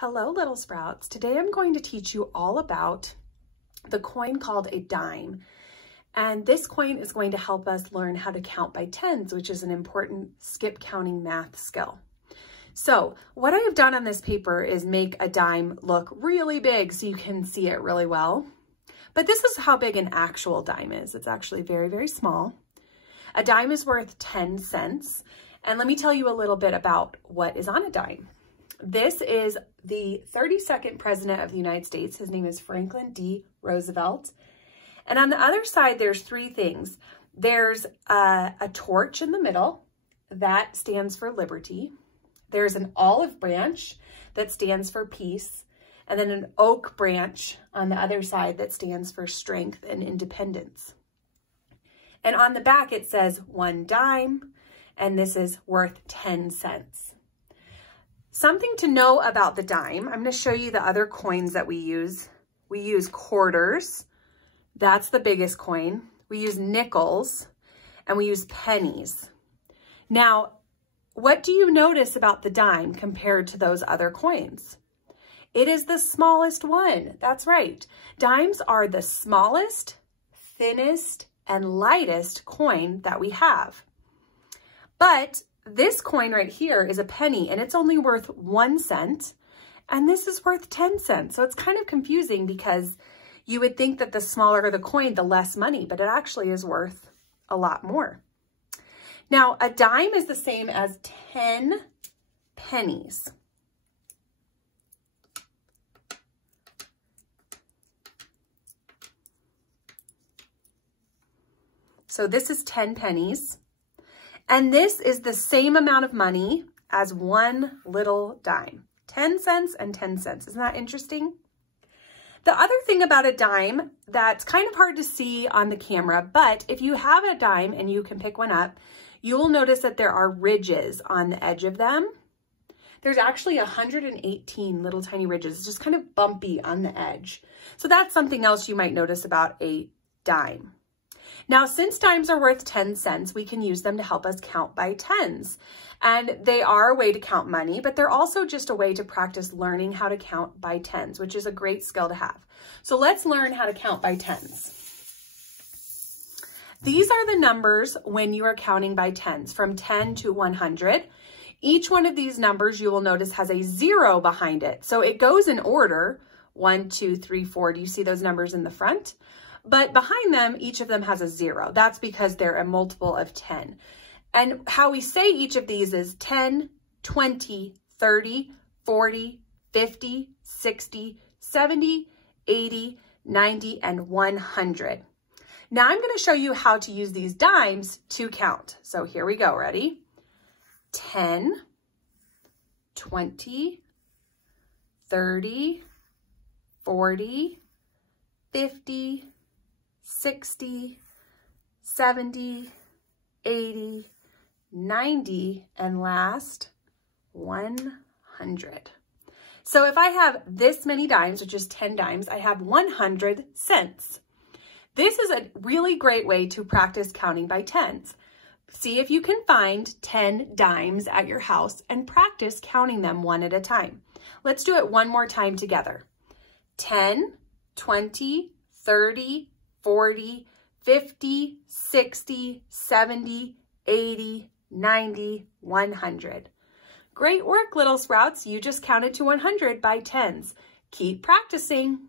Hello, Little Sprouts. Today I'm going to teach you all about the coin called a dime. And this coin is going to help us learn how to count by tens, which is an important skip counting math skill. So what I have done on this paper is make a dime look really big so you can see it really well. But this is how big an actual dime is. It's actually very, very small. A dime is worth 10 cents. And let me tell you a little bit about what is on a dime. This is the 32nd president of the United States. His name is Franklin D. Roosevelt. And on the other side, there's three things. There's a torch in the middle. That stands for liberty. There's an olive branch that stands for peace. And then an oak branch on the other side that stands for strength and independence. And on the back, it says 1 dime. And this is worth 10 cents. Something to know about the dime, I'm going to show you the other coins that we use. We use quarters. That's the biggest coin. We use nickels and we use pennies. Now, what do you notice about the dime compared to those other coins? It is the smallest one. That's right. Dimes are the smallest, thinnest, and lightest coin that we have. But this coin right here is a penny and it's only worth 1 cent. And this is worth 10 cents. So it's kind of confusing because you would think that the smaller the coin, the less money, but it actually is worth a lot more. Now, a dime is the same as 10 pennies. So this is 10 pennies. And this is the same amount of money as one little dime. 10 cents and 10 cents. Isn't that interesting? The other thing about a dime that's kind of hard to see on the camera, but if you have a dime and you can pick one up, you will notice that there are ridges on the edge of them. There's actually 118 little tiny ridges, just kind of bumpy on the edge. So that's something else you might notice about a dime. Now, since dimes are worth 10 cents, we can use them to help us count by tens. And they are a way to count money, but they're also just a way to practice learning how to count by tens, which is a great skill to have. So let's learn how to count by tens. These are the numbers when you are counting by tens, from 10 to 100. Each one of these numbers, you will notice, has a 0 behind it. So it goes in order, 1, 2, 3, 4. Do you see those numbers in the front? But behind them, each of them has a 0. That's because they're a multiple of 10. And how we say each of these is 10, 20, 30, 40, 50, 60, 70, 80, 90, and 100. Now I'm going to show you how to use these dimes to count. So here we go. Ready? 10, 20, 30, 40, 50, 60, 70, 80, 90, and last, 100. So if I have this many dimes, which is 10 dimes, I have 100 cents. This is a really great way to practice counting by tens. See if you can find 10 dimes at your house and practice counting them one at a time. Let's do it one more time together. 10, 20, 30, 40, 50, 60, 70, 80, 90, 100. Great work, Little Sprouts. You just counted to 100 by tens. Keep practicing.